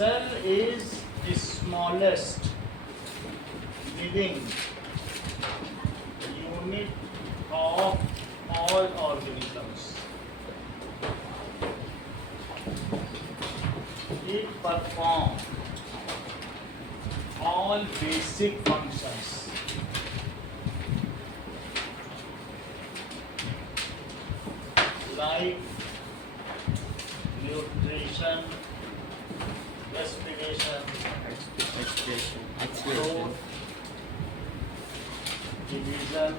cell is the smallest living unit of all organisms. It performs all basic functions like nutrition, respiration, growth, division,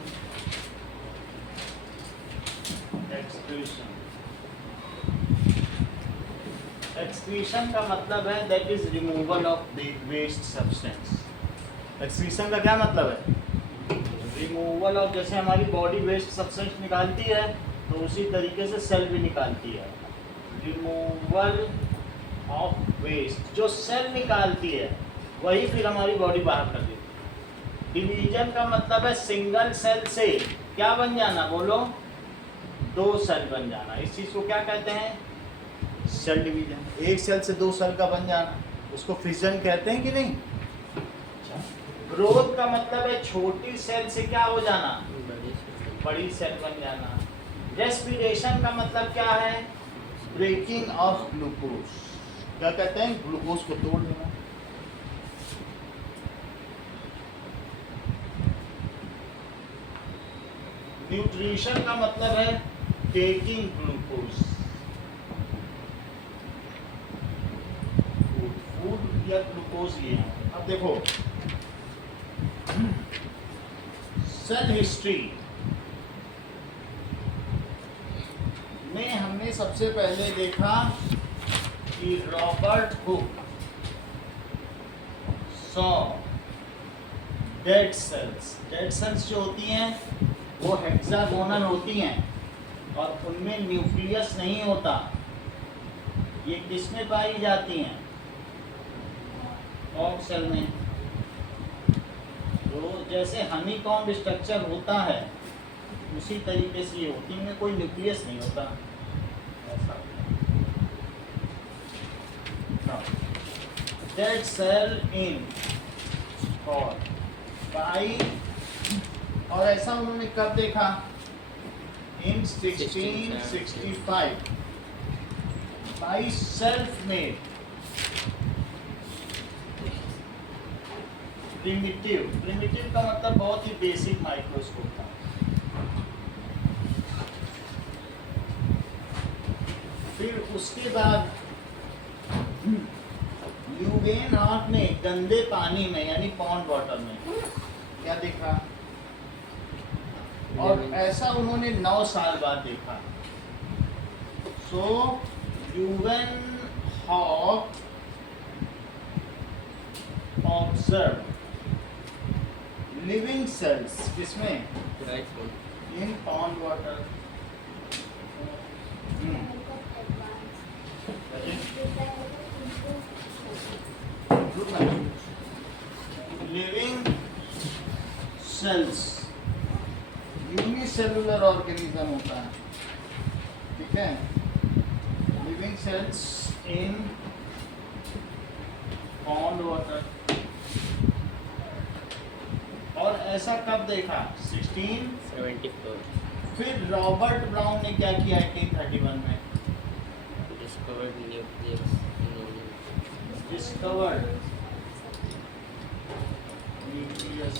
excretion. Excretion का मतलब है that is removal of waste substance. Excretion का क्या मतलब है? Removal of, जैसे हमारी body waste substance निकालती है तो उसी तरीके से सेल भी निकालती है। रिमूवल ऑफ वेस्ट जो सेल निकालती है वही फिर हमारी बॉडी बाहर कर देती है। डिवीजन का मतलब है सिंगल सेल से क्या बन जाना, बोलो, दो सेल बन जाना। इस चीज़ को क्या कहते हैं? Cell division. एक सेल से दो सेल का बन जाना, उसको फिजन कहते हैं कि नहीं? ग्रोथ का मतलब है छोटी सेल से क्या हो जाना, बड़ी सेल बन जाना। रेस्पिरेशन का मतलब क्या है? Breaking of glucose. क्या कहते हैं? ग्लूकोज को तोड़ देना। न्यूट्रिशन का मतलब है टेकिंग ग्लूकोज। फूड या ग्लूकोज ये है। अब देखो सेल हिस्ट्री में हमने सबसे पहले देखा कि Robert Hooke saw dead cells. Dead cells जो होती हैं वो हेक्सागोनल होती हैं और उनमें न्यूक्लियस नहीं होता। ये किसमें पाई जाती हैं? कॉर्क सेल में। तो जैसे हनीकॉम्ब स्ट्रक्चर होता है उसी तरीके से ये होती है, कोई न्यूक्लियस नहीं होता। डेड सेल इन और बाई, और ऐसा उन्होंने कब देखा? इन 1665 by self made primitive. Primitive का मतलब बहुत ही बेसिक माइक्रोस्कोप था। फिर उसके बाद ल्यूवेनहार्ट ने गंदे पानी में यानी पॉन्ड वाटर में क्या देखा? और ऐसा उन्होंने 9 साल बाद देखा। सो ल्यूवेनहार्ट ऑब्जर्व लिविंग सेल्स किसमें? इन pond water. Living cells unicellular organism होता है, ठीक है? लिविंग सेल्स इन पॉन्ड वाटर। और ऐसा कब देखा? 1674। फिर रॉबर्ट ब्राउन ने क्या किया 1831 में? Discovered nucleus.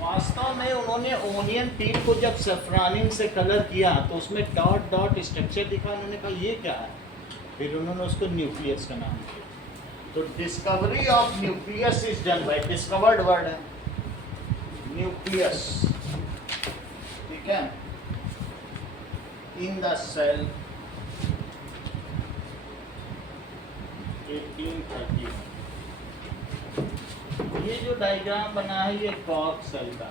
वास्तव में उन्होंने ओनियन पील को जब सफ्रानिन से कलर किया तो उसमें डॉट डॉट स्ट्रक्चर दिखा। उन्होंने कहा ये क्या है? फिर उन्होंने उसको न्यूक्लियस का नाम दिया। तो discovery of nucleus is done by, discovered word है न्यूक्लियस, ठीक है, इन द सेल 1830। ये जो डायग्राम बना है ये कॉर्क सेल का,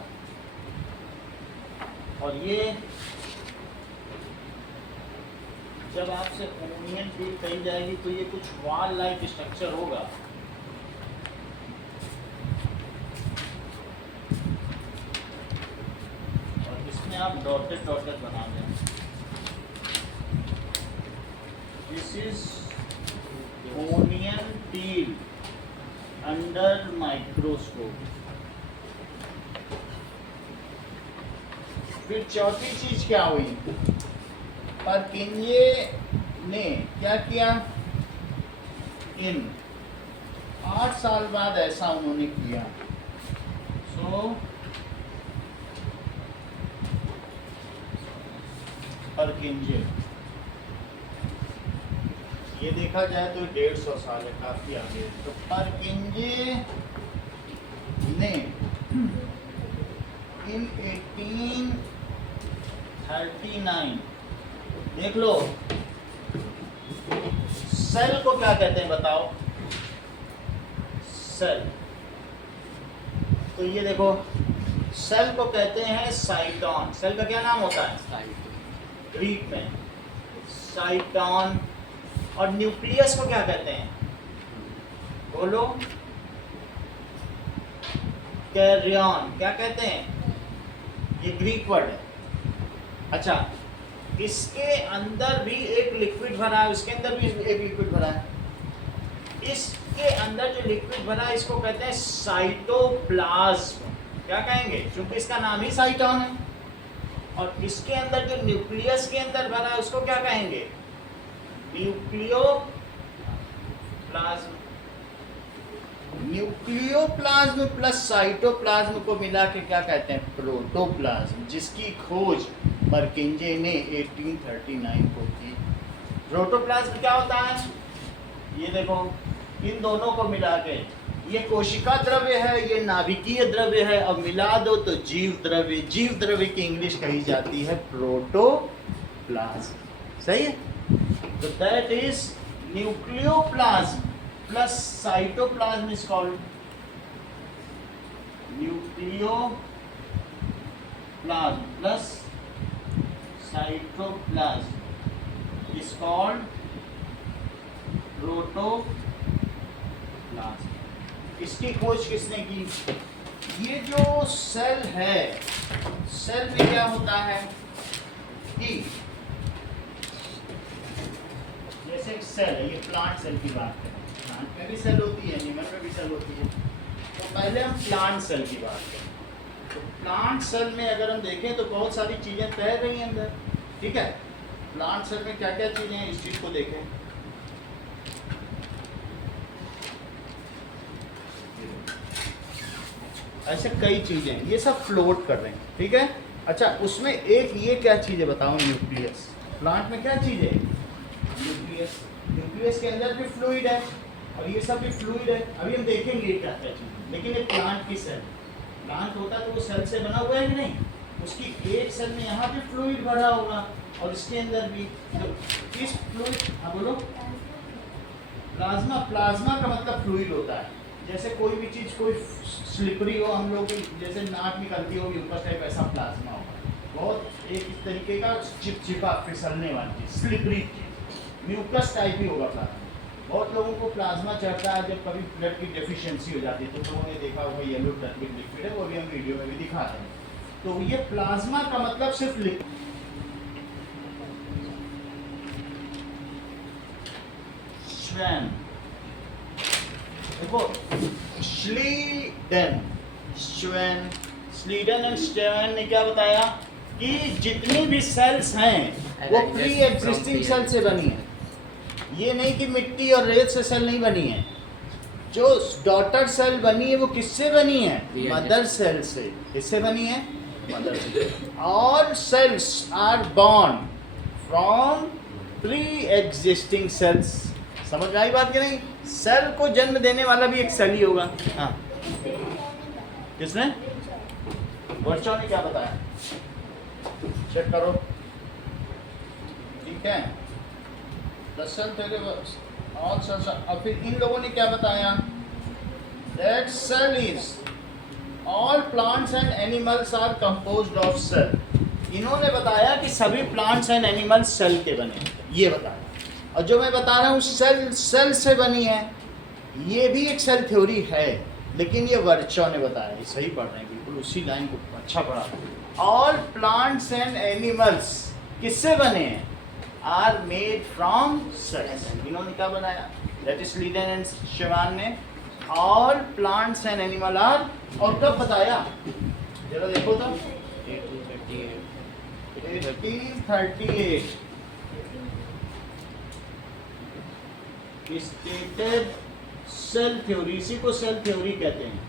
और ये जब आपसे ओनियन पील कही जाएगी तो ये कुछ वॉल लाइक स्ट्रक्चर होगा। और इसमें आप डॉटेड डॉटेड बना दें। This is onion peel under microscope. फिर चौथी चीज क्या हुई, परकिंजे ने क्या किया, इन 8 साल बाद ऐसा उन्होंने किया। सो परकिंजे, ये देखा जाए तो 150 साल है, काफी आगे। तो परकिंजे ने इन 1839, देख लो, सेल को क्या कहते हैं बताओ, सेल, तो ये देखो, सेल को कहते हैं साइटॉन। सेल का क्या नाम होता है ग्रीक में, साइटॉन। और न्यूक्लियस को क्या कहते हैं, बोलो, कैरियन। क्या कहते हैं, ये ग्रीक वर्ड है। अच्छा, इसके अंदर भी एक लिक्विड भरा है, उसके अंदर भी एक लिक्विड भरा है। इसके अंदर जो लिक्विड भरा है इसको कहते हैं साइटोप्लाज्म। क्या कहेंगे, क्योंकि इसका नाम ही साइटॉन है। और इसके अंदर जो न्यूक्लियस के अंदर भरा है उसको क्या कहेंगे, न्यूक्लियोप्लाज्म। न्यूक्लियोप्लाज्म प्लस साइटोप्लाज्म को मिला के क्या कहते हैं, प्रोटोप्लाज्म, जिसकी खोज परकिंजे ने 1839 को की। प्रोटोप्लाज्म क्या होता है, ये देखो, इन दोनों को मिला के, ये कोशिका द्रव्य है, ये नाभिकीय द्रव्य है, अब मिला दो तो जीव द्रव्य। जीव द्रव्य की इंग्लिश कही जाती है प्रोटोप्लाज्म। सही है, तो that is nucleoplasm plus cytoplasm is called nucleoplasm plus cytoplasm is called protoplasm. इसकी खोज किसने की, ये जो सेल है, सेल में क्या होता है कि जैसे एक सेल है, ये प्लांट सेल की बात करें, प्लांट में भी सेल होती है, एनिमल में भी सेल होती है। तो पहले हम प्लांट सेल की बात करें। तो प्लांट सेल में अगर हम देखें तो बहुत सारी चीजें तैर रही हैं अंदर, ठीक है। प्लांट सेल में क्या क्या चीजें हैं, इस चीज को देखें। ऐसे कई चीजें, ये सब फ्लोट कर रहे हैं, ठीक है। अच्छा, उसमें एक ये क्या चीज है बताओ, न्यूक्लियस। प्लांट में क्या चीज है, न्यूक्लियस। न्यूक्लियस के अंदर भी फ्लूइड है और ये सब भी फ्लूइड है। अभी हम देखेंगे क्या क्या चीज, लेकिन एक प्लांट की सेल, प्लांट होता है तो वो सेल से बना हुआ है कि नहीं, उसकी एक सेल में यहाँ भी फ्लूइड भरा होगा और इसके अंदर भी। तो इस फ्लूइड, हाँ बोलो, प्लाज्मा। प्लाज्मा का मतलब फ्लूइड होता है। जैसे कोई भी चीज़, कोई स्लिपरी हो, हम लोग जैसे नाक निकलती होगी ऊपर टाइप, ऐसा प्लाज्मा होगा। बहुत एक इस तरीके का चिपचिपा फिसलने वाली चीज़, स्लिपरी चीज़, म्यूकस टाइप ही होगा प्लाज्मा। बहुत लोगों को प्लाज्मा चढ़ता है जब कभी ब्लड की डेफिशिएंसी हो जाती है, तो लोगों ने देखा होगा येलो टर्बिक लिक्विड है, वो भी हम वीडियो में भी दिखाते हैं। तो ये प्लाज्मा का मतलब सिर्फ लिक्विड। देखो, स्लीडन एंड स्टेवन ने क्या बताया कि जितनी भी सेल्स हैं वो प्री एग्जिस्टिंग सेल से बनी है। ये नहीं कि मिट्टी और रेत से सेल नहीं बनी है। जो डॉटर सेल बनी है वो किससे बनी है, मदर सेल से। किससे बनी है, mother cell. All cells are born from pre existing cells. समझ आई बात कि नहीं। सेल को जन्म देने वाला भी एक सेल ही होगा। हाँ, किसने, वर्चो ने क्या बताया, चेक करो, ठीक है। The cell all cells. और फिर इन लोगों ने क्या बताया, that cell is all plants and animals are composed of cell. इन्होंने बताया कि सभी प्लांट्स एंड एनिमल्स सेल के बने हैं, ये बताया। और जो मैं बता रहा हूँ सेल से बनी है, ये भी एक सेल थ्योरी है, लेकिन ये वर्चो ने बताया। ये सही पढ़ रहे हैं, बिल्कुल उसी लाइन को अच्छा पढ़ा। ऑल प्लांट्स एंड एनिमल्स किससे बने हैं, आर मेड फ्रॉम सेल्स। इन्होंने क्या बनाया, that is Schleiden and Schwann ने all plants and animal are, और कब बताया जरा देखो तो 1838 स्टेटेड सेल थ्योरी, इसी को सेल थ्योरी कहते हैं।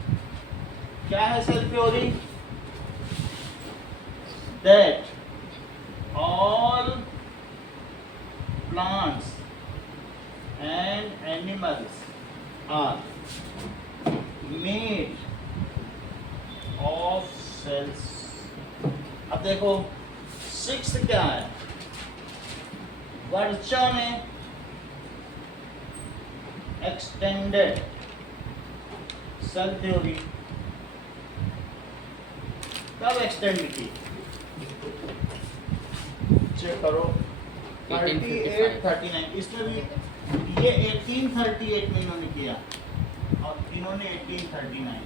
क्या है cell theory? That all plants and animals are made of cells. अब देखो सिक्स क्या है? वर्चा ने एक्सटेंडेड सेल थ्योरी कब एक्सटेंड की? चेक करो 38, 39, इसमें भी ये 1838 में इन्होंने किया और इन्होंने 1839।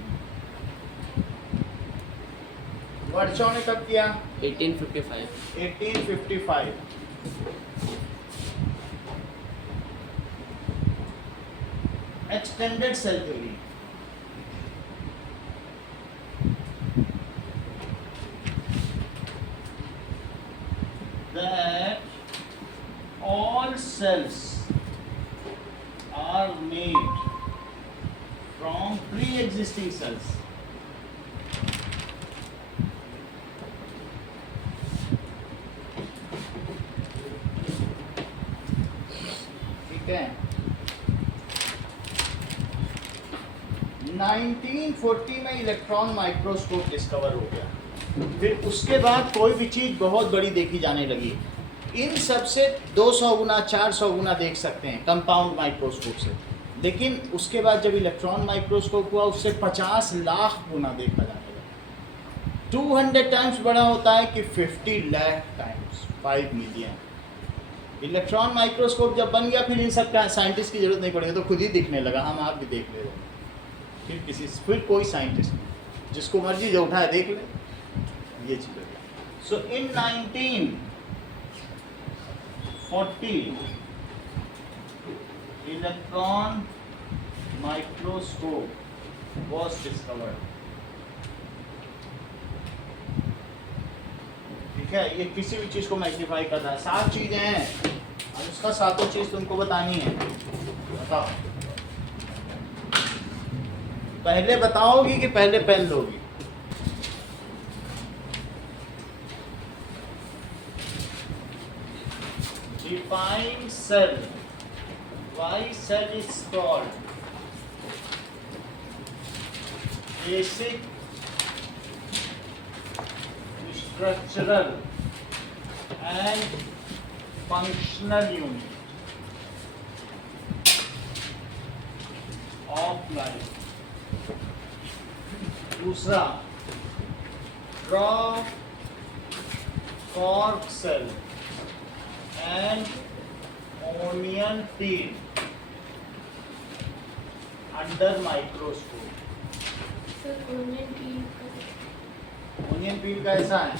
वर्षों ने कब किया? 1855। 1855। Extended cell theory. That all cells are made from pre-existing cells. ठीक है। 1940 में इलेक्ट्रॉन माइक्रोस्कोप डिस्कवर हो गया। फिर उसके बाद कोई भी चीज़ बहुत बड़ी देखी जाने लगी। इन सब से 200 गुना 400 गुना देख सकते हैं कंपाउंड माइक्रोस्कोप से, लेकिन उसके बाद जब इलेक्ट्रॉन माइक्रोस्कोप हुआ उससे 50 लाख गुना देखा जाने लगा। 200 टाइम्स बड़ा होता है कि 50 lakh times, 5 million. Electron microscope जब बन गया फिर इन सब का साइंटिस्ट की जरूरत नहीं पड़ेगी, तो खुद ही दिखने लगा, हम आप भी देख ले रहे। फिर कोई साइंटिस्ट नहीं, जिसको मर्जी जो उठाए देख ले, ये चीज है। सो इन 1940 इलेक्ट्रॉन माइक्रोस्कोप वॉज डिस्कवर्ड। ठीक है, ये किसी भी चीज को मैग्नीफाई करता है। 7 चीजें हैं और उसका 7 चीज तुमको बतानी है। बताओ, पहले बताओगी कि पहले पेन लोगी? Define cell. Why cell is called basic structural and functional unit of life. दूसरा, draw cork cell and onion peel under microscope. Sir onion peel कैसा है?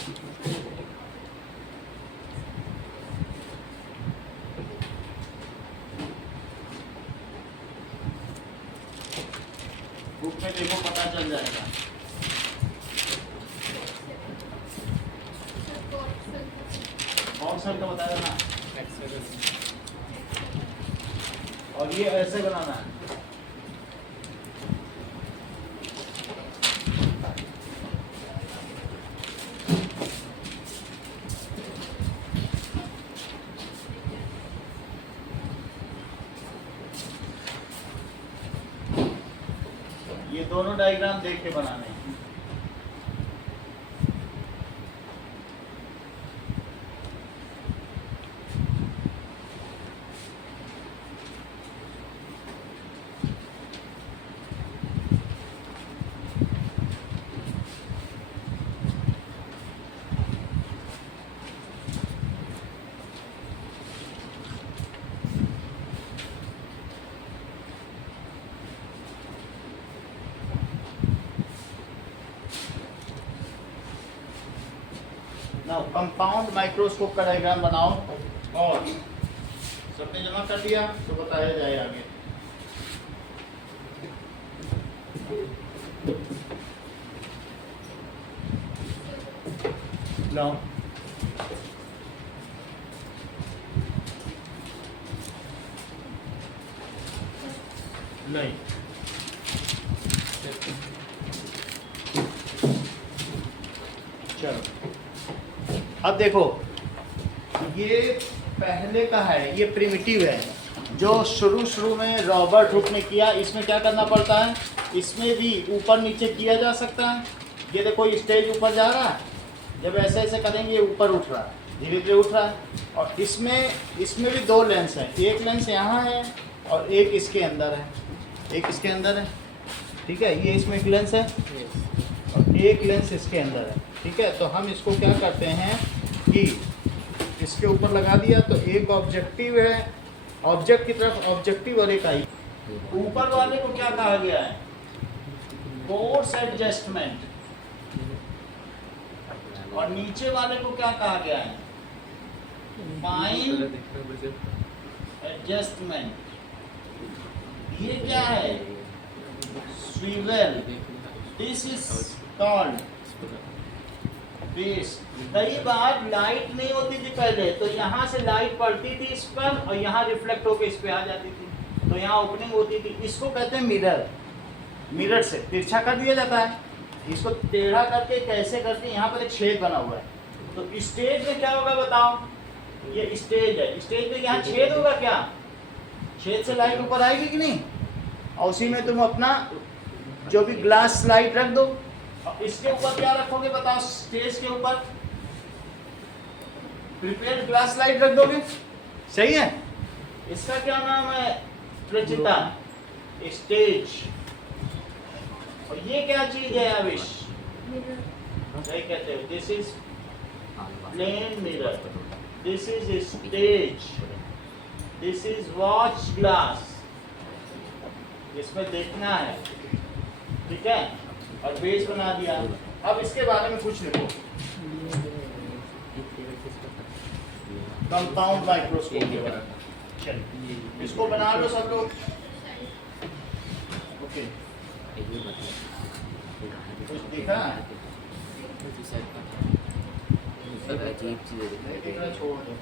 बुक में देखो, पता चल जाएगा। कौन सा का बताया ना? और ये ऐसे बनाना है। ये दोनों डायग्राम देख के बनाने हैं। नाउ कंपाउंड माइक्रोस्कोप का डायग्राम बनाओ और सबने जमा कर दिया तो बताया जाए आगे। लो नहीं, चलो अब देखो, ये पहले का है, ये प्रिमिटिव है जो शुरू में रॉबर्ट हुक ने किया। इसमें क्या करना पड़ता है, इसमें भी ऊपर नीचे किया जा सकता है। ये देखो ये स्टेज ऊपर जा रहा है, जब ऐसे ऐसे करेंगे ये ऊपर उठ रहा है, धीरे धीरे उठ रहा है। और इसमें भी दो लेंस हैं, एक लेंस यहाँ है और एक इसके अंदर है, एक इसके अंदर है, ठीक है। ये इसमें एक लेंस है और एक लेंस इसके अंदर है, ठीक है। तो हम इसको क्या करते हैं कि इसके ऊपर लगा दिया तो एक ऑब्जेक्टिव है, ऑब्जेक्ट की तरफ ऑब्जेक्टिव और एक आई। ऊपर वाले को क्या कहा गया है, कोर्स एडजस्टमेंट, और नीचे वाले को क्या कहा गया है, फाइन एडजस्टमेंट। ये क्या है, swivel, this is called base. कई बार लाइट नहीं होती थी पहले, तो यहाँ से लाइट पड़ती थी इस पर और यहाँ रिफ्लेक्ट होकर इस पे आ जाती थी, तो यहाँ ओपनिंग होती थी। इसको कहते हैं मिरर। मिरर से तिरछा कर दिया जाता है, इसको टेढ़ा करके कैसे करके यहाँ पर एक छेद बना हुआ है। तो स्टेज में क्या होगा बताओ, ये स्टेज है, स्टेज में यहाँ छेद होगा, क्या छेद से लाइट ऊपर आएगी कि नहीं, और उसी में तुम अपना जो भी ग्लास स्लाइड रख दो। और इसके ऊपर क्या रखोगे बताओ, स्टेज के ऊपर प्रिपेयर्ड ग्लास स्लाइड रख दोगे, सही है। इसका क्या नाम है, प्रचिता, स्टेज। और ये क्या चीज है आविश, सही कहते हो, this is plane mirror, this is stage, this is watch glass, इसमें देखना है, ठीक है। और बेस बना दिया। अब इसके बारे में कुछ लिखो, कंपाउंड माइक्रोस्कोप के बारे में। चलिए इसको बना लो सब लोग, ओके। कुछ दिखा अजीब चीजें दिखाई दे छोड़ दो।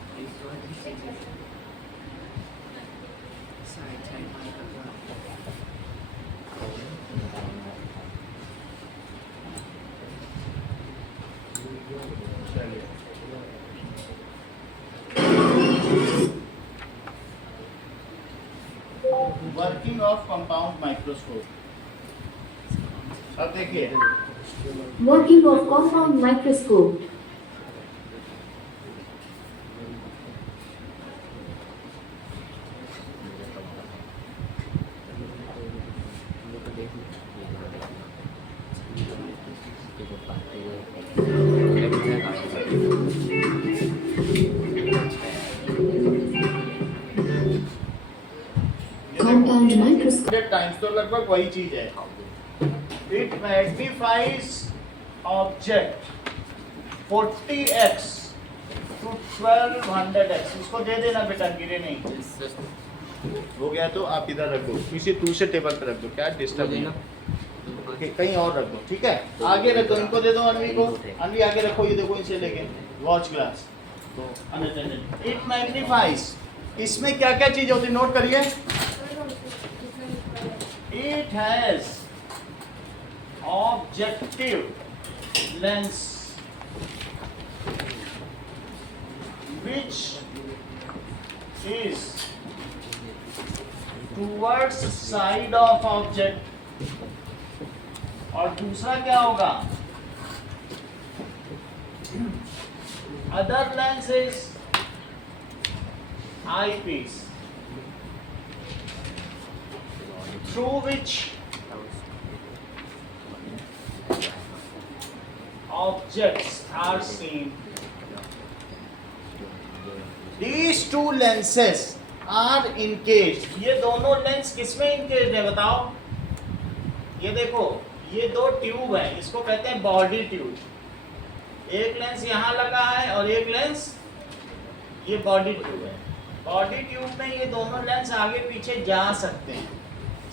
Working of compound microscope. अब देखिए, Working of compound microscope. Compound microscope. Times तो लगभग वही चीज है। It magnifies object 40x to 1200x। इसको दे देना बेटा, गिरे नहीं। हो गया तो आप इधर रख दो, किसी दूसरे टेबल पर रख दो, क्या डिस्टर्ब नहीं, कहीं और रख दो, ठीक है। आगे रख दो, इनको दे दो अनवी को, अनवी आगे रखो, ये देखो इसे लेके वॉच ग्लास। तो इट मैग्निफाइज, इसमें क्या क्या चीज होती है नोट करिए। It has objective lens which is towards side of object। और दूसरा क्या होगा, other lens is eyepiece through which objects are seen। These two lenses are encased। ये दोनों लेंस किसमें encased है बताओ। ये देखो, ये दो ट्यूब है, इसको कहते हैं बॉडी ट्यूब। एक लेंस यहाँ लगा है और एक लेंस ये बॉडी ट्यूब है। बॉडी ट्यूब में ये दोनों लेंस आगे पीछे जा सकते हैं,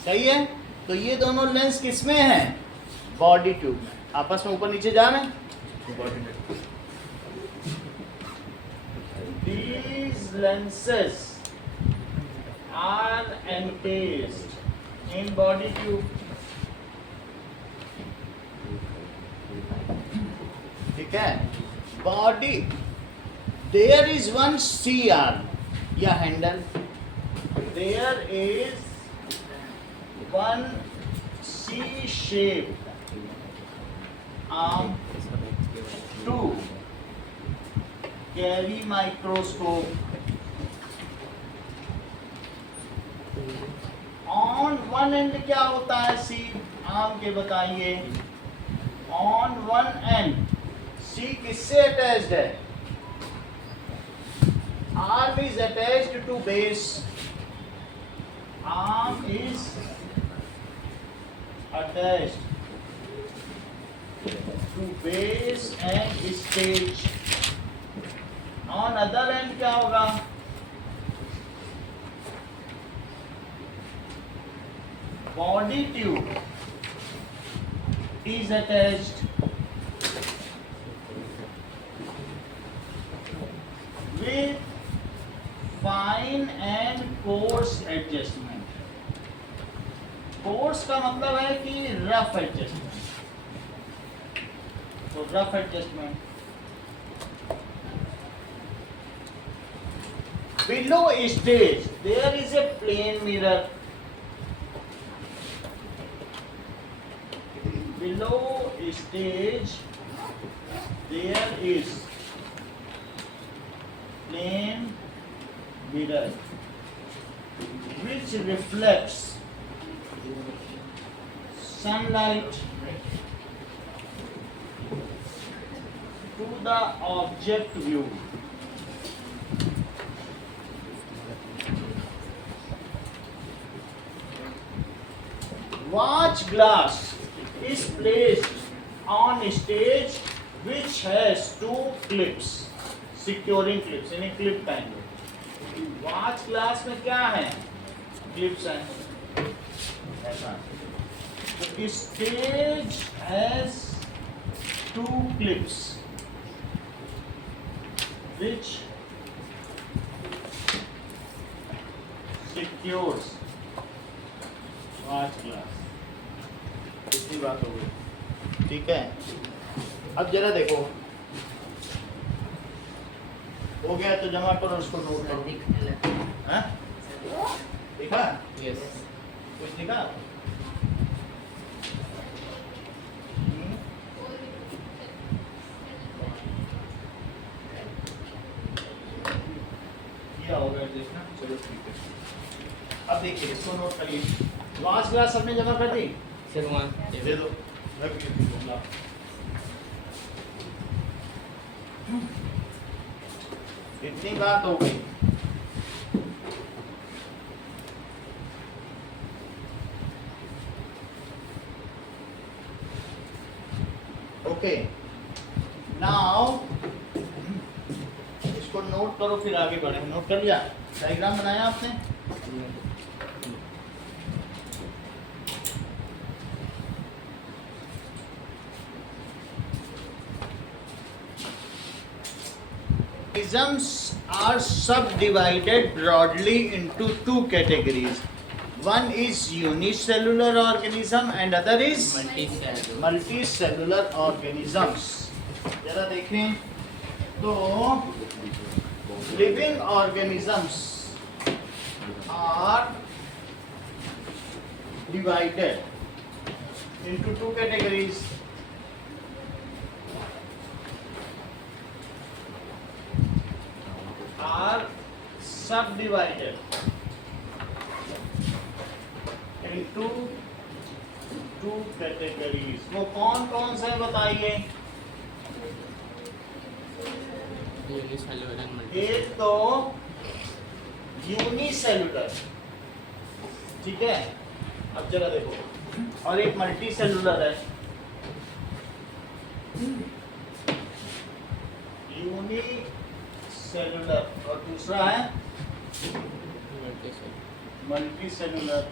सही है। तो ये दोनों लेंस किसमें हैं, बॉडी ट्यूब में आपस में ऊपर नीचे जा रहे हैं। These lenses are encased in body tube. ठीक है, body there is one C arm या handle, there is one C shaped arm to carry microscope. On one end क्या होता है सी आर्म के, बताइए। On one end सी किससे अटैच्ड है? Arm is attached to base, arm is attached to base and stage. On other end क्या होगा? Body tube is attached with fine and coarse adjustment. Coarse का मतलब है कि रफ एडजस्टमेंट, तो rough adjustment. Below stage there is a plane mirror, below stage there is plane mirror which reflects sunlight to the object view. Watch glass is placed on stage which has two clips, securing clips, यानी clip kind. Watch glass में क्या है? Clips हैं, ऐसा। तो stage has two clips which secures watch glass। इतनी बात हो गई, ठीक है। अब जरा देखो, हो गया तो जमा करो, उसको नोट करो। हाँ? देखा? यस। कुछ दिखा? होगा देखना, चलो ठीक है। अब देखिए इसको नोट करिए, वॉच ग्लास सबने जमा कर दी? सर वहाँ दे दो, रख दीजिए। इतनी बात हो गई। ओके, नाउ इसको नोट करो, फिर आगे बढ़े। नोट कर लिया? डायग्राम बनाया आपने? Organisms are subdivided broadly into two categories. One is unicellular organism and other is multicellular organisms. जरा देखें तो living organisms are divided into two categories. Are subdivided into two categories. वो कौन कौन से बताइए? एक तो यूनिसेलुलर, ठीक है। अब जरा देखो, और एक मल्टी सेलुलर है। यूनिसेलुलर और दूसरा है multicellular.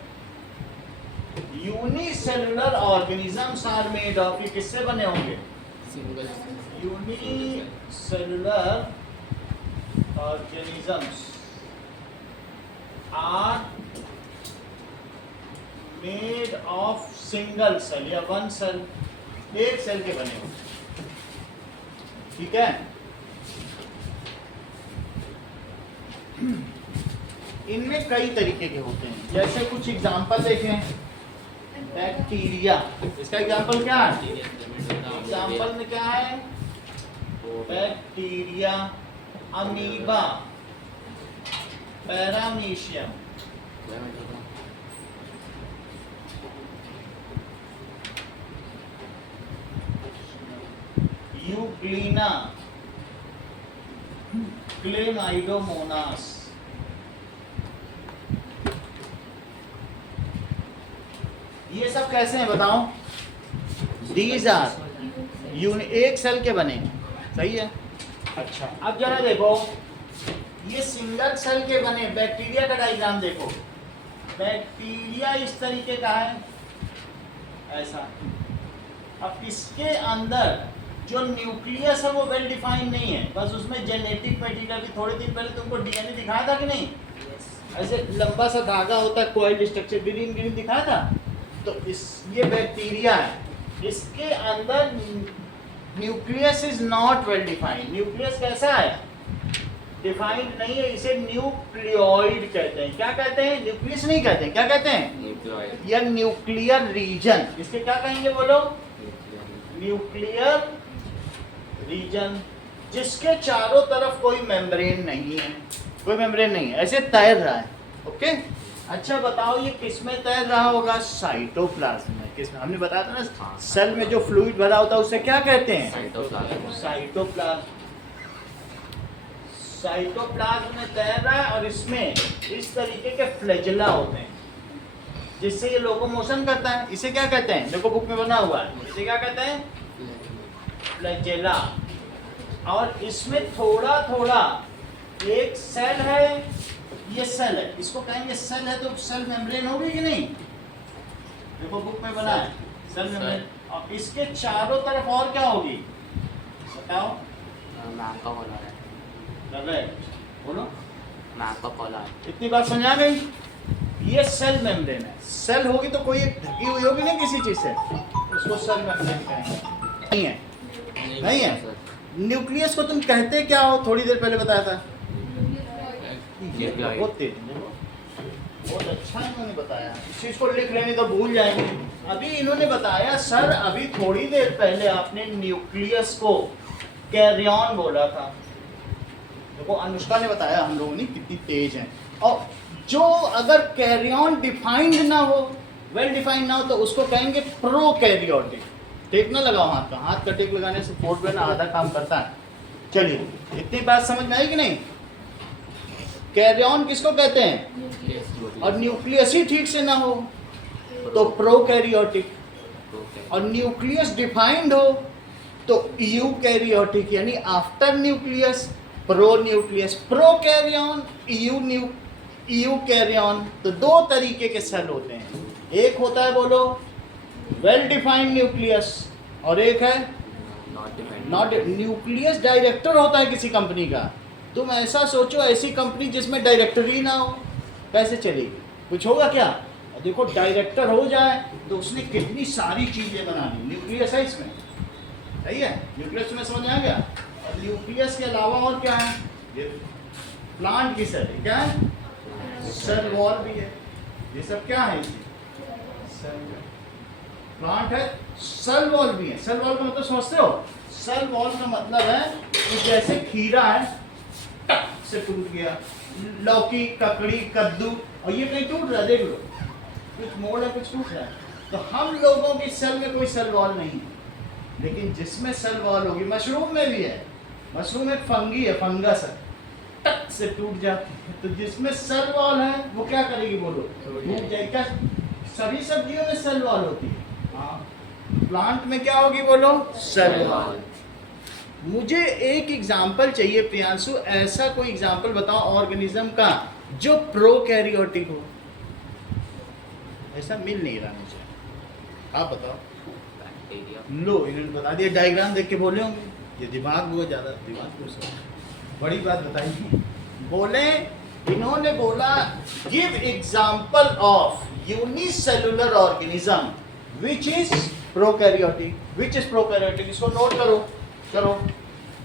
Unicellular organisms are made of, ये किससे बने होंगे? Single unicellular organisms are made of single cell या वन सेल, एक सेल के बने होंगे। ठीक है, इनमें कई तरीके के होते हैं, जैसे कुछ एग्जांपल देखें। बैक्टीरिया, इसका एग्जांपल क्या है? एग्जांपल में क्या है? Bacteria, amoeba, paramecium, Euglena, Chlamydomonas, ये सब कैसे हैं बताओ? दीज आर एक सेल के बने, सही है। अच्छा, अब जरा देखो, ये सिंगल सेल के बने बैक्टीरिया का डायग्राम देखो। बैक्टीरिया इस तरीके का है, ऐसा। अब इसके अंदर जो न्यूक्लियस है वो वेल डिफाइंड नहीं है, बस उसमें जेनेटिक मटेरियल भी। थोड़े दिन पहले तुमको डीएनए दिखाया था कि नहीं? ऐसे लंबा सा धागा होता है, कॉइल्ड स्ट्रक्चर, ग्रीन ग्रीन दिखाया था। तो ये बैक्टीरिया है, इसके अंदर nucleus is not well defined. Nucleus कैसा है? डिफाइंड नहीं है, इसे न्यूक्लियोइड कहते हैं। क्या कहते हैं? न्यूक्लियस नहीं कहते हैं, क्या कहते हैं? या न्यूक्लियर रीजन। इसके क्या कहेंगे बोलो? न्यूक्लियर रीजन, जिसके चारों तरफ कोई मेम्ब्रेन नहीं है, कोई मेम्ब्रेन नहीं है, ऐसे तैर रहा है। ओके, अच्छा बताओ ये किस में तैर रहा होगा? साइटोप्लाज्म में। किस में? हमने बताया था ना, सेल में जो फ्लूइड भरा होता है उसे क्या कहते हैं? साइटोप्लाज्म। साइटोप्लाज्म में तैर रहा है और इसमें इस तरीके के फ्लैजेला होते हैं जिससे ये लोकोमोशन करता है। इसे क्या कहते हैं? देखो बुक में बना हुआ है, इसे क्या कहते हैं? फ्लैजेला। और इसमें थोड़ा थोड़ा एक सेल है, ये सेल है, इसको कहेंगे सेल है, तो सेल मेम्ब्रेन होगी कि नहीं? देखो बुक में बना है सेल मेम्ब्रेन। और इसके चारों तरफ और क्या होगी बताओ? बोलो। इतनी बात समझा गई? ये सेल मेम्ब्रेन है। सेल होगी तो कोई ढकी हुई होगी ना किसी चीज से, उसको सेल मेम्ब्रेन कहेंगे। नहीं है? नहीं है? न्यूक्लियस को तुम कहते क्या हो? थोड़ी देर पहले बताया था। ये बहुत तेज, बहुत अच्छा इन्होंने बताया। इस चीज को लिख लेने तो भूल जाएंगे। अभी इन्होंने बताया सर, अभी थोड़ी देर पहले आपने न्यूक्लियस को कैरियन बोला था। देखो अनुष्का ने बताया हम लोगों ने कितनी तेज है। और जो अगर कैरियन डिफाइंड ना हो, वेल डिफाइंड ना हो, तो उसको कहेंगे प्रोकैरियोटिक। टेक ना लगाओ हाथ का, हाथ का टेक लगाने से फोर्ट में ना आधा काम करता है। चलिए, इतनी बात समझ में आई कि नहीं? कैरियन किसको कहते हैं? और न्यूक्लियस ही ठीक से ना हो तो प्रोकैरियोटिक, और न्यूक्लियस डिफाइंड हो तो यूकैरियोटिक, यानी आफ्टर न्यूक्लियस प्रो न्यूक्लियस, प्रोकैरियन, यूकैरियन। तो दो तरीके के सेल होते हैं, एक होता है बोलो वेल डिफाइंड न्यूक्लियस, और एक है नॉट। न्यूक्लियस डायरेक्टर होता है किसी कंपनी का। तुम ऐसा सोचो, ऐसी कंपनी जिसमें डायरेक्टर ही ना हो कैसे चलेगी? कुछ होगा क्या? देखो डायरेक्टर हो जाए तो उसने कितनी सारी चीजें बना दी। न्यूक्लियस है इसमें, सही है? न्यूक्लियस में समझ में आ गया। और न्यूक्लियस के अलावा और क्या है? ये प्लांट की सेल क्या है? सेल वॉल भी है। ये सब क्या है? प्लांट है, सेल वॉल भी है। सेल वॉल का मतलब समझते हो? सेल वॉल का मतलब है कि जैसे खीरा है, टक से टूट गया, लौकी, ककड़ी, कद्दू, और ये कहीं टूट रहा है, देख लो, कुछ मोड़ है, कुछ टूट रहा है। तो हम लोगों की सेल में कोई सेल वॉल नहीं है, लेकिन जिसमें सेल वॉल होगी, मशरूम में भी है। मशरूम एक फंगी है, फंगस है, टक से टूट जाती है। तो जिसमें सेल वॉल है वो क्या करेगी बोलो? टूट जाएगा। सभी सब्जियों में सेल वॉल होती है। हाँ, प्लांट में क्या होगी बोलो? Cell wall. मुझे एक एग्जाम्पल चाहिए प्रियांशु, ऐसा कोई एग्जाम्पल बताओ ऑर्गेनिज्म का जो प्रोकैरियोटिक हो। ऐसा मिल नहीं रहा मुझे, आप बताओ। बैक्टीरिया। लो इन्होंने बता दिया, डायग्राम देख के बोले होंगे, ये दिमाग बहुत ज़्यादा दिमाग को बड़ी बात बताइए। बोले इन्होंने बोला give example of unicellular organism which is prokaryotic. Which is prokaryotic, इसको नोट करो करो।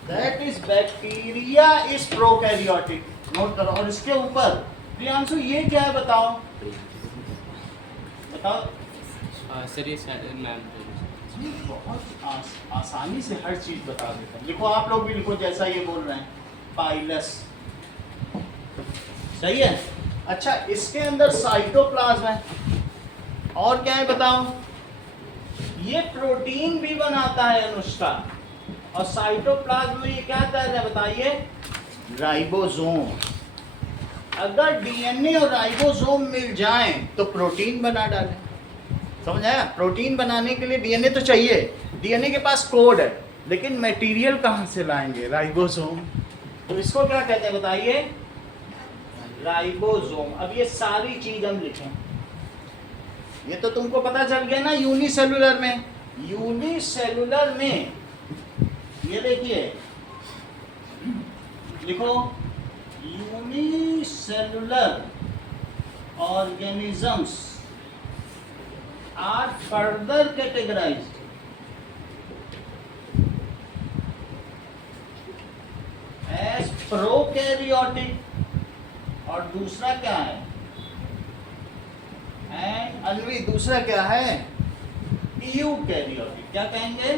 That is bacteria is prokaryotic, note करो। और इसके ऊपर प्रियांशु ये क्या है बताओ बताओ। सर ये मैम बहुत आसानी से हर चीज बता देते हैं। लिखो आप लोग भी लिखो जैसा ये बोल रहे हैं, पाइलस। सही है। अच्छा इसके अंदर साइटोप्लाज्म है, और क्या है बताओ। ये प्रोटीन भी बनाता है अनुष्का, और साइटोप्लाज्म में ये क्या तैयार है बताइए, राइबोसोम। अगर डीएनए और राइबोसोम मिल जाएं तो प्रोटीन बना डालें। समझ आया। प्रोटीन बनाने के लिए डीएनए तो चाहिए, डीएनए के पास कोड है, लेकिन मटेरियल कहाँ से लाएंगे, राइबोसोम। तो इसको क्या कहते हैं बताइए, राइबोसोम। अब ये सारी चीज हम लिखें, ये तो तुमको पता चल गया ना। यूनिसेलुलर में, यूनिसेलुलर में ये देखिए लिखो, unicellular organisms are further categorized as prokaryotic, और दूसरा क्या है, एंड अनवी दूसरा क्या है, यूकैरियोटिक। क्या कहेंगे,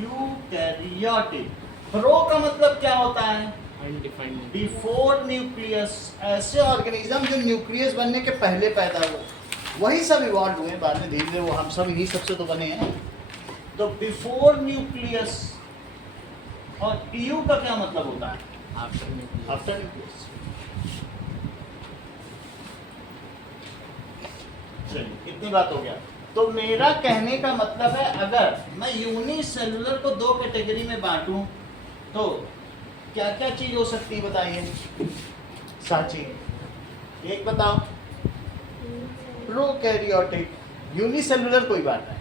यूकैरियोटिक। प्रो का मतलब क्या होता है, अनडिफाइंड। बिफोर न्यूक्लियस, ऐसे ऑर्गेनिज्म जो न्यूक्लियस बनने के पहले पैदा हुए, वही सब इवॉल्व हुए बाद में धीरे धीरे, वो हम सब इन्हीं सबसे तो बने हैं। तो बिफोर न्यूक्लियस, और यू का क्या मतलब होता है, आफ्टर न्यूक्लियस। चलिए इतनी बात हो गया। तो मेरा कहने का मतलब है, अगर मैं यूनिसेलुलर को दो कैटेगरी में बांटूं तो क्या क्या चीज हो सकती है बताइए। साची एक बताओ, प्रोकैरियोटिक, यूनिसेलुलर कोई बात नहीं,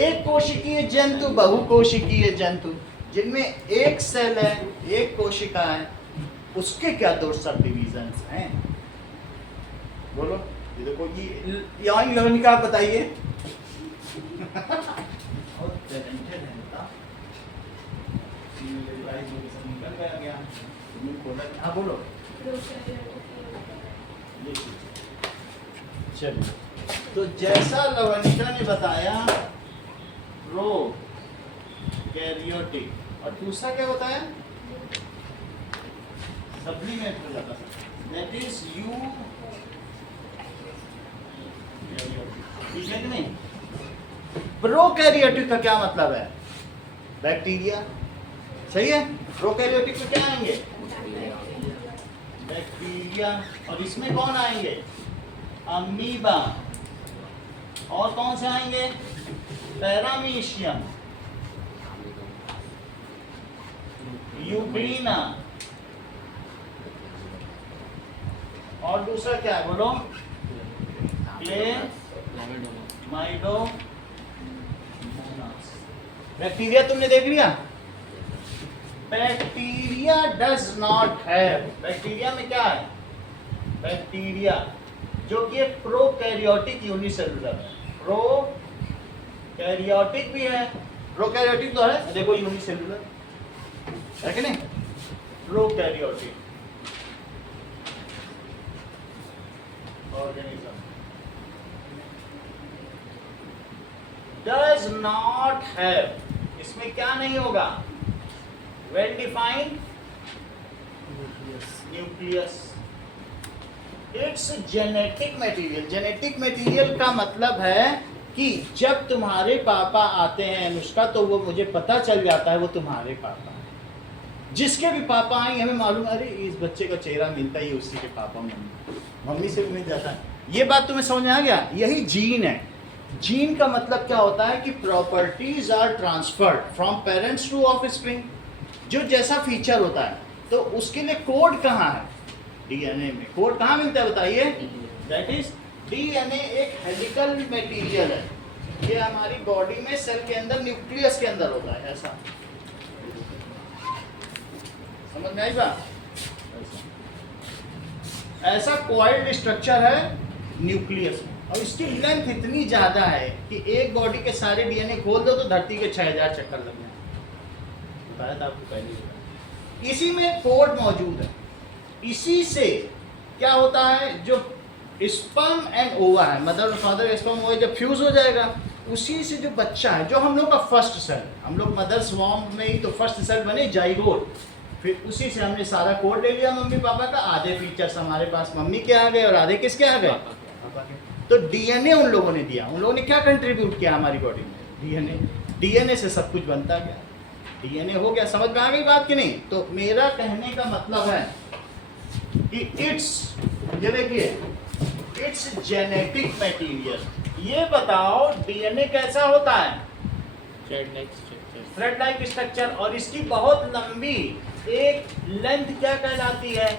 एक कोशिकीय जंतु, बहुकोशिकीय जंतु, जिनमें एक सेल है, एक कोशिका है, उसके क्या दो सब डिविजन्स हैं, बोलो। ये देखो ये ऑन लर्निंग का आप बताइए। हाँ बोलो। चलिए, तो जैसा लवनिका ने बताया प्रोकैरियोटिक, और दूसरा क्या बताया, सप्लीमेंट हो जाता है, दैट इज यू, ठीक है कि नहीं। प्रोकैरियोटिक का क्या मतलब है, बैक्टीरिया। सही है। प्रोकैरियोटिक में क्या आएंगे, बैक्टीरिया, और इसमें कौन आएंगे, अमीबा, और कौन से आएंगे, पैरामीशियम, यूग्रीना, और दूसरा क्या है बोलो, माइडोमोनास। बैक्टीरिया तुमने देख लिया। Bacteria does not have, bacteria में क्या है, बैक्टीरिया जो कि एक प्रोकैरियोटिक यूनिसेलुलर है, प्रोकैरियोटिक भी है, प्रोकैरियोटिक तो है, देखो यूनिसेलुलर है कि नहीं, prokaryotic organism does not have, इसमें क्या नहीं होगा, well defined nucleus. It's genetic material, genetic material का मतलब है कि जब तुम्हारे पापा आते हैं अनुष्का, तो वो मुझे पता चल जाता है वो तुम्हारे पापा हैं। जिसके भी पापा आए हमें मालूम, अरे इस बच्चे का चेहरा मिलता ही उसी के पापा मम्मी, मम्मी से भी मिल जाता है। ये बात तुम्हें समझ आ गया, यही जीन है। जीन का मतलब क्या होता है कि properties are transferred from parents to offspring, जो जैसा फीचर होता है, तो उसके लिए कोड कहाँ है, डीएनए में। कोड कहाँ मिलता है बताइए, दैट इज डीएनए एक हेलिकल मटेरियल है, ये हमारी बॉडी में सेल के अंदर न्यूक्लियस के अंदर होता है। ऐसा समझ में आई बात? ऐसा कॉइल्ड स्ट्रक्चर है न्यूक्लियस में, और इसकी लेंथ इतनी ज्यादा है कि एक बॉडी के सारे डीएनए खोल दो तो धरती के 6000 चक्कर लग जाए। बताया था आपको पहले। इसी में कोड मौजूद है। इसी से क्या होता है, जो स्पर्म एंड ओवा है, मदर और फादर स्पर्म ओवा जब फ्यूज हो जाएगा, उसी से जो बच्चा है, जो हम लोग का फर्स्ट सेल, हम लोग मदर स्वार्म में ही तो फर्स्ट सेल बने जाइगोट, फिर उसी से हमने सारा कोड ले लिया मम्मी पापा का। आधे फीचर्स हमारे पास मम्मी के आ गए और आधे किसके आ गए, पापा के। तो डीएनए उन लोगों ने दिया। उन लोगों ने क्या कंट्रीब्यूट किया हमारी बॉडी में, डीएनए। डीएनए से सब कुछ बनता गया, डीएनए हो गया। समझ में आ गई बात कि नहीं? तो मेरा कहने का मतलब है कि इट्स, ये देखिए, इट्स जेनेटिक मटेरियल। ये बताओ डीएनए कैसा होता है? Thread like structure. Thread like structure, और इसकी बहुत लंबी एक लेंथ क्या कहलाती है,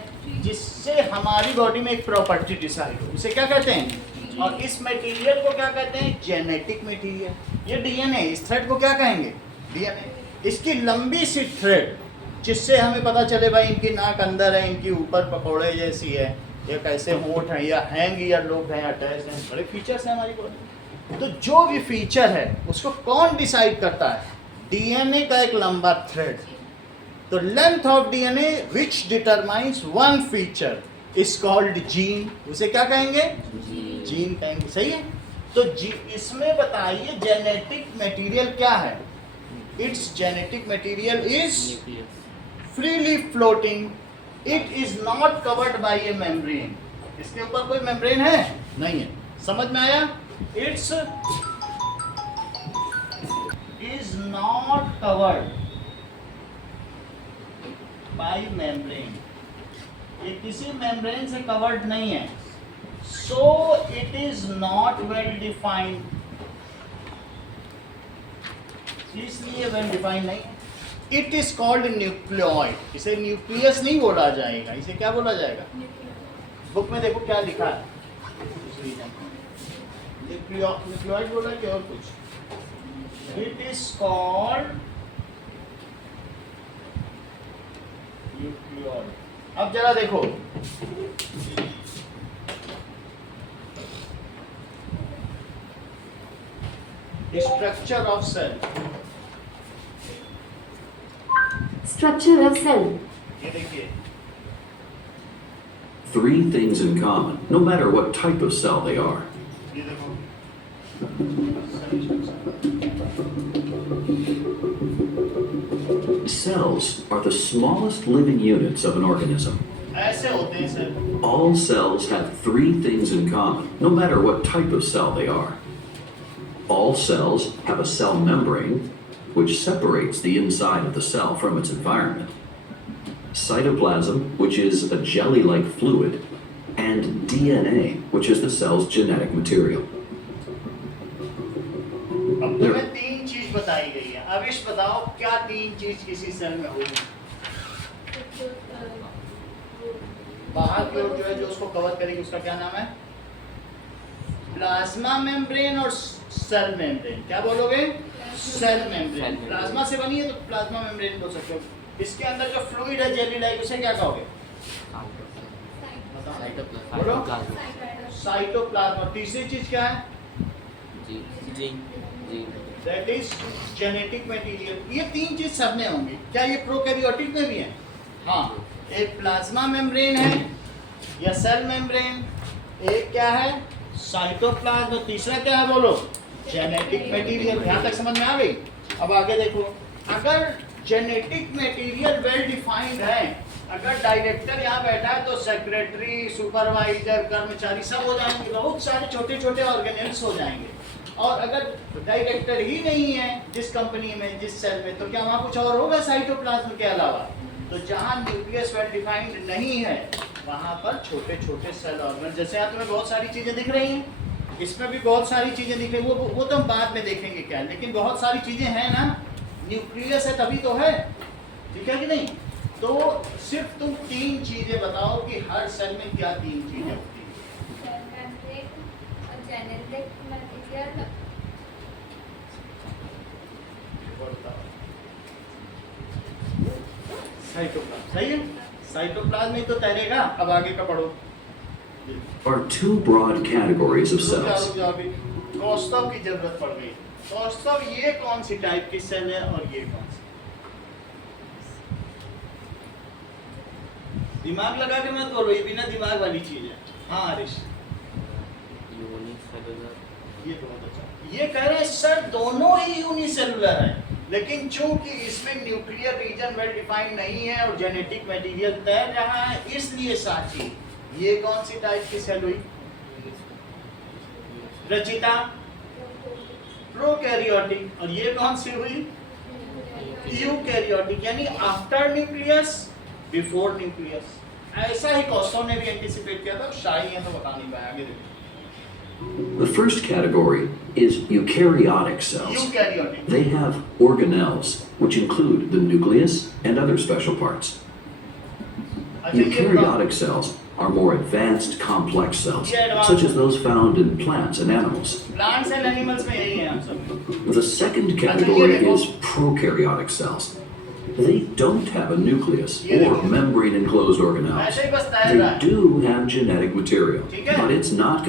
जिससे हमारी बॉडी में एक प्रॉपर्टी डिसाइड हो, उसे क्या कहते हैं? और इस मटेरियल को क्या कहते हैं? Genetic material. ये डीएनए, इस थ्रेड को क्या कहेंगे? डीएनए। इसकी लंबी सी थ्रेड, जिससे हमें पता चले भाई इनकी नाक अंदर है, इनकी ऊपर पकौड़े जैसी है, या कैसे होंठ हैं, या हैंग ईयर लोग हैं, अटैच हैं, बड़े फीचर्स हैं हमारी बॉडी। तो जो भी फीचर है उसको कौन डिसाइड करता है? डीएनए का एक लंबा थ्रेड। तो length of DNA which determines one feature is called gene. उसे क्या कहेंगे? जीन कहेंगे। सही है। तो इसमें बताइए जेनेटिक मटेरियल क्या है? It's genetic material is nucleus. Freely floating, it is not covered by A membrane. इसके ऊपर कोई मेम्ब्रेन है? नहीं है। समझ में आया? It's is not covered by membrane, ये किसी मेम्ब्रेन से कवर्ड नहीं है। So it is not well defined, इसलिए वेल डिफाइंड नहीं है। It is called nucleoid. इसे न्यूक्लियस नहीं बोला जाएगा, इसे क्या बोला जाएगा? बुक में देखो क्या लिखा है, न्यूक्लियोइड बोला कि और कुछ? It is called nucleoid. अब जरा देखो, structure of cell. Structure of cell. ये देखिए, 3 things in common, no matter what type of cell they are. ये देखो, Cells are the smallest living units of an organism. ऐसे होते हैं cell. All cells have 3 things in common, no matter what type of cell they are. All cells have a cell membrane, which separates the inside of the cell from its environment. Cytoplasm, which is a jelly-like fluid, and DNA, which is the cell's genetic material. अब तुम्हें 3 चीज बताई गई है। अब इस बताओ क्या 3 चीज किसी सेल में होगी? बाहर की ओर जो है, जो उसको कवर करेगी, उसका क्या नाम है? प्लाज्मा मेम्ब्रेन और सेल मेम्ब्रेन। क्या बोलोगे? Cell membrane. प्लाज्मा से बनी है तो प्लाज्मा मेम्ब्रेन बोल सकते हो। इसके अंदर जो फ्लूइड है जेली लाइक, उसे क्या कहोगे? बोलो। साइटोप्लाज्म। और तीसरी चीज क्या है? Gene. That is genetic material. ये 3 चीज सब में होंगी। क्या ये प्रोकैरियोटिक में भी है? हाँ, एक प्लाज्मा मेम्ब्रेन है या सेल मेम्ब्रेन, एक क्या है? साइटोप्लाज्म, और तीसरा क्या है? बोलो। Genetic material. यहाँ तक समझ में आ गई? अब आगे देखो, अगर जेनेटिक मटेरियल वेल डिफाइंड है, अगर डायरेक्टर यहाँ बैठा है तो सेक्रेटरी, सुपरवाइजर, कर्मचारी सब हो जाएंगे, बहुत सारे छोटे छोटे ऑर्गेनेल्स हो जाएंगे। और अगर डायरेक्टर ही नहीं है जिस कंपनी में, जिस सेल में, तो क्या वहाँ कुछ और होगा साइटोप्लाज्म के अलावा? तो जहाँ न्यूक्लियस वेल डिफाइंड नहीं है, वहाँ पर छोटे छोटे सेल ऑर्गन, जैसे यहाँ तुम्हें बहुत सारी चीज़ें दिख रही हैं, इसमें भी बहुत सारी चीज़ें दिख रही, वो तो हम बाद में देखेंगे क्या, लेकिन बहुत सारी चीज़ें हैं ना। न्यूक्लियस है तभी तो है, ठीक है कि नहीं? तो सिर्फ तुम 3 चीज़ें बताओ कि हर सेल में क्या 3 चीज़ें होती हैं। जेनेटिक मटेरियल साइटोप्लाज्म सही है, साइटोप्लाज्म में तो तैरेगा। अब आगे का पढ़ो। Are two broad categories of रुक जाओ, cells. रुक जाओ अभी। कौस्तव की जरूरत पड़ गई। कौस्तव ये कौन सी टाइप की सेल है और ये कौन सी? दिमाग लगा के मत बोलो, ये बिना दिमाग वाली चीज है। हाँ हरीश, यूनिसेलुलर ये बहुत अच्छा। ये कह रहे हैं सर दोनों ही यूनिसेलुलर है, लेकिन चूंकि इसमें न्यूक्लियर रीजन वेल डिफाइंड नहीं है और जेनेटिक मटेरियल तैर रहा है, इसलिए साची। ये कौन सी टाइप की सेल हुई रचिता? प्रोकैरियोटिक। और ये कौन सी हुई यूकैरियोटिक, यानी आफ्टर न्यूक्लियस बिफोर न्यूक्लियस। ऐसा ही कौस्तव ने भी एंटिसिपेट किया था, शाही है तो बता नहीं पाया। आगे देखिए। The first category is eukaryotic cells. Eukaryotic They have organelles, which include the nucleus and other special parts. अच्छा, ये Eukaryotic cells are more advanced complex cells, such as those found in plants and animals. Plants and animals में यही है हम सब। The second category is prokaryotic cells. They don't have a nucleus or membrane enclosed organelles. ऐसे ही बस तैर रहा They है। do have genetic material, ठीक है। but it's not